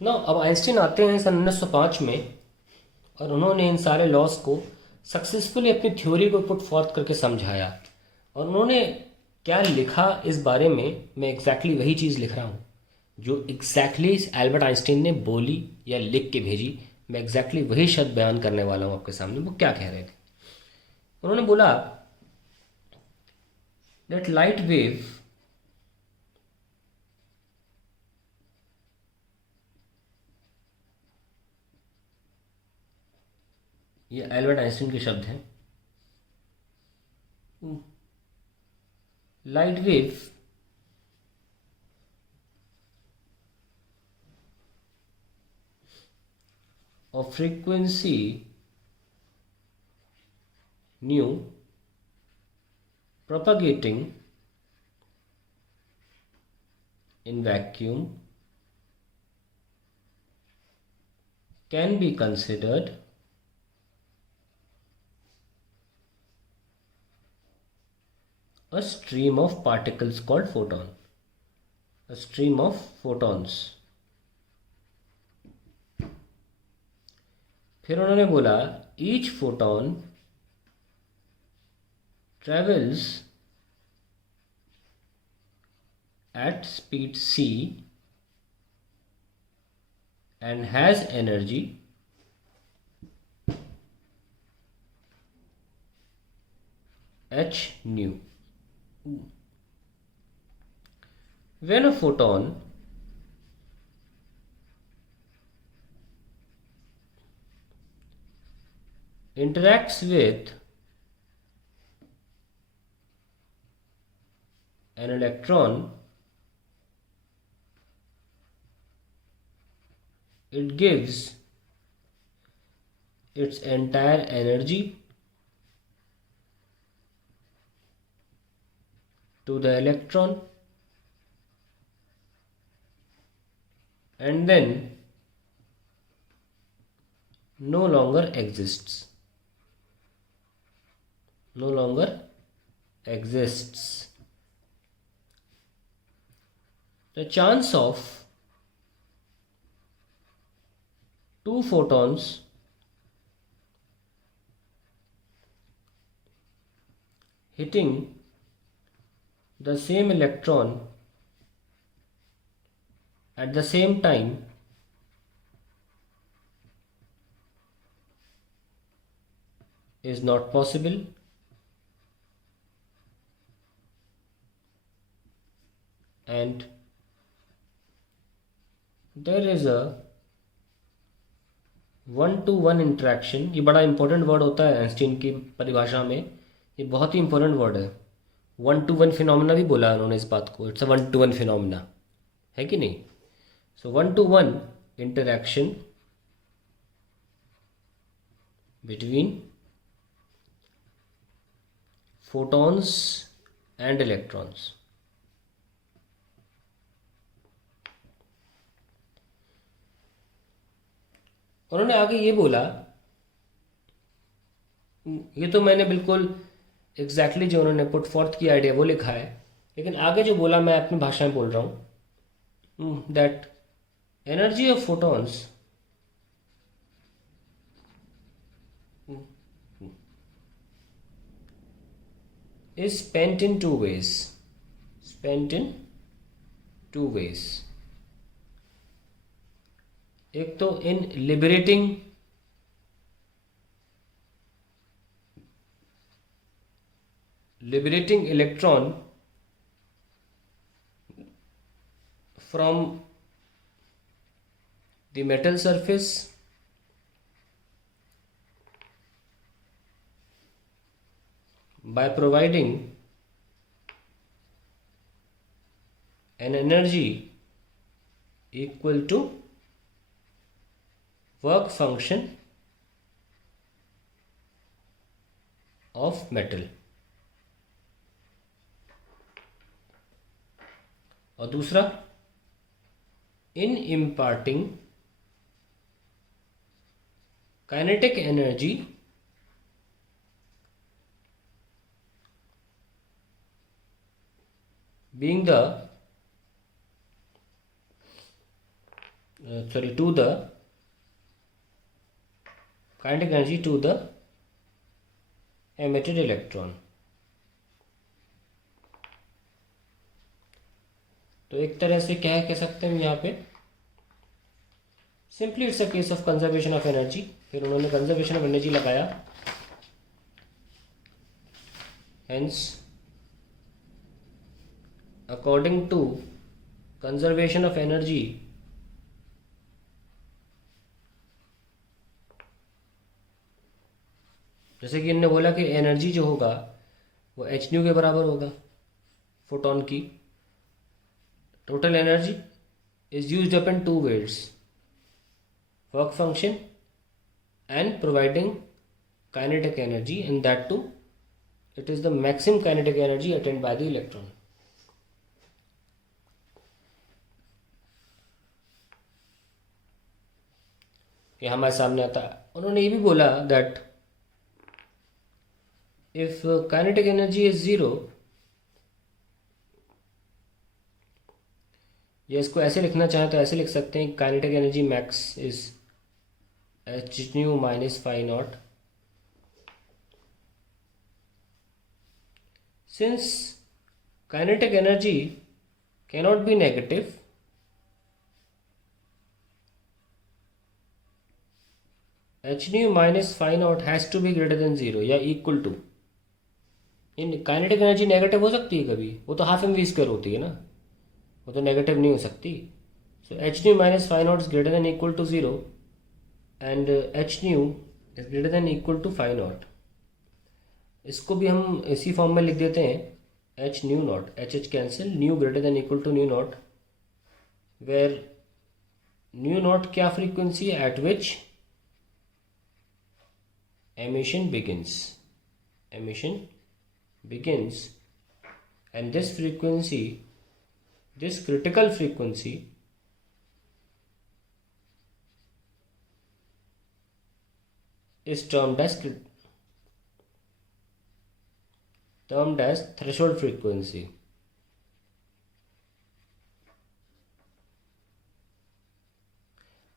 ना अब आइंस्टीन आते हैं सन 1905 में, और उन्होंने इन सारे लॉस को सक्सेसफुली अपनी थ्योरी को पुट फॉर्थ करके समझाया। और उन्होंने क्या लिखा इस बारे में, मैं एग्जैक्टली वही चीज़ लिख रहा हूँ जो एग्जैक्टली एल्बर्ट आइंस्टीन ने बोली या लिख के भेजी। मैं एग्जैक्टली वही शब्द बयान करने वाला हूँ आपके सामने। वो क्या कह रहे थे? उन्होंने बोला दैट लाइट वेव ये एल्बर्ट आइंस्टीन के शब्द हैं। Light wave of frequency nu propagating in vacuum can be considered a stream of particles called photon, a stream of photons। फिर उन्होंने बोला each photon travels at speed c and has energy h nu। When a photon interacts with an electron, it gives its entire energy to the electron and then no longer exists. No longer exists. The chance of two photons hitting the same electron at the same time is not possible, and there is a one two one interaction. ये बड़ा important word होता है Einstein की परिभाषा में, ये बहुत ही important word है। वन टू वन फिनोमिना भी बोला है उन्होंने इस बात को, it's a one two one phenomena, है कि नहीं? So one two one interaction between photons and electrons। उन्होंने आगे ये बोला, ये तो मैंने बिल्कुल एग्जैक्टली जो उन्होंने पुट फॉर्थ की आइडिया वो लिखा है, लेकिन आगे जो बोला मैं अपनी भाषा में बोल रहा हूँ, that energy of photons is spent in two ways। spent in two ways। एक तो इन liberating electron from the metal surface by providing an energy equal to work function of metal। और दूसरा, in imparting kinetic energy being the to the kinetic energy to the emitted electron. तो एक तरह से क्या कह सकते हैं यहाँ पे, simply it's a case of conservation of energy. फिर उन्होंने कंजर्वेशन ऑफ एनर्जी लगाया, hence according to conservation of energy जैसे कि इन्होंने बोला कि एनर्जी जो होगा वो एच न्यू के बराबर होगा फोटोन की। Total energy is used up in two ways, work function and providing kinetic energy, in that to it is the maximum kinetic energy attained by the electron. ये हमारे सामने आता है। उन्होंने ये भी बोला that if kinetic energy is zero, या इसको ऐसे लिखना चाहें तो ऐसे लिख सकते हैं, kinetic energy max is h nu minus phi naught. Since kinetic energy cannot be negative, h nu minus phi naught has to be greater than 0 या equal to। In kinetic energy negative हो सकती है कभी, वो तो half M we square होती है ना, वो तो नेगेटिव नहीं हो सकती। So h nu minus phi naught is greater than equal to 0 and h nu is greater than equal to phi naught. इसको भी हम इसी फॉर्म में लिख देते हैं, h nu naught, h h cancel, nu greater than equal to nu naught, where nu naught क्या फ्रीक्वेंसी है at which emission begins, and this frequency, this critical frequency is termed as threshold frequency.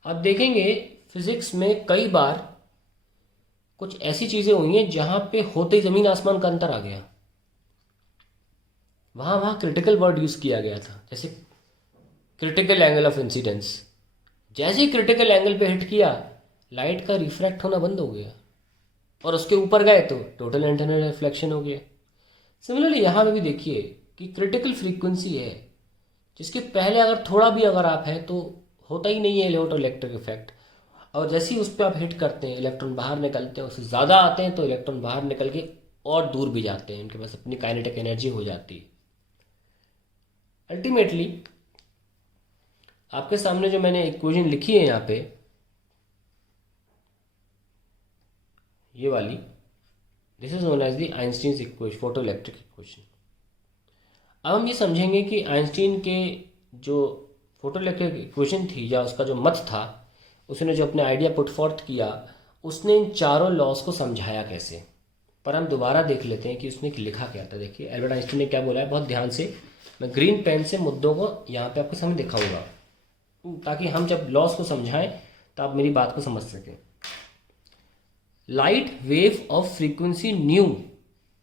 अब देखेंगे physics में कई बार कुछ ऐसी चीजें हुई हैं जहां पे होते ही जमीन आसमान का अंतर आ गया, वहां क्रिटिकल वर्ड यूज किया गया था, जैसे क्रिटिकल एंगल ऑफ इंसिडेंस। जैसे ही क्रिटिकल एंगल पे हिट किया, लाइट का रिफ्रैक्ट होना बंद हो गया, और उसके ऊपर गए तो टोटल इंटरनल रिफ्लेक्शन हो गया। सिमिलरली यहाँ पे भी देखिए कि क्रिटिकल फ्रीक्वेंसी है जिसके पहले अगर थोड़ा भी अगर आप है तो होता ही नहीं है इलेक्ट्रोइलेक्ट्रिक इफेक्ट, और जैसे ही उस पर आप हिट करते हैं इलेक्ट्रॉन बाहर निकलते हैं, उससे ज़्यादा आते हैं तो इलेक्ट्रॉन बाहर निकल के और दूर भी जाते हैं, उनके पास अपनी काइनेटिक एनर्जी हो जाती है। अल्टीमेटली आपके सामने जो मैंने इक्वेशन लिखी है यहाँ पे, ये वाली, this is known as the Einstein's equation, photo electric equation. अब हम ये समझेंगे कि आइंस्टीन के जो फोटो इलेक्ट्रिक इक्वेशन थी या उसका जो मत था, उसने जो अपने आइडिया पुट फॉर्थ किया, उसने इन चारों लॉस को समझाया कैसे। पर हम दोबारा देख लेते हैं कि उसने लिखा क्या था। देखिए एल्बर्ट आइंस्टीन ने क्या बोला है, बहुत ध्यान से मैं ग्रीन पेन से मुद्दों को यहाँ पे आपके सामने दिखाऊंगा, ताकि हम जब लॉस को समझाएं तो आप मेरी बात को समझ सकें। Light wave of frequency new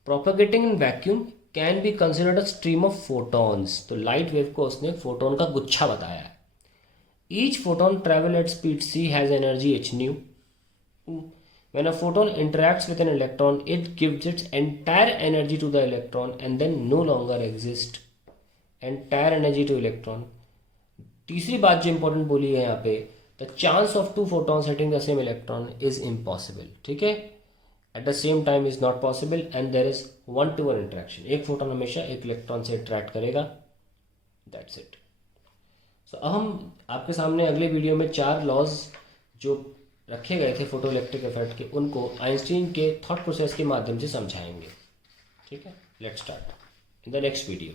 propagating in vacuum can be considered a stream of photons. तो लाइट वेव को उसने फोटोन का गुच्छा बताया है। Each photon travel at speed c has energy h nu. When a photon interacts with an electron, it gives its entire energy to the electron and then no longer exists. Entire energy to electron. तीसरी बात जो important बोली है यहाँ पे, the chance of two photons hitting the same electron is impossible. ठीक है, at the same time is not possible and there is one-to-one interaction. एक फोटोन हमेशा एक इलेक्ट्रॉन से इंटरेक्ट करेगा, that's it. अब हम आपके सामने अगले वीडियो में 4 लॉज जो रखे गए थे फोटो इलेक्ट्रिक इफेक्ट के, उनको आइंस्टीन के थॉट प्रोसेस के माध्यम से समझाएंगे। ठीक है, let's start in the next video.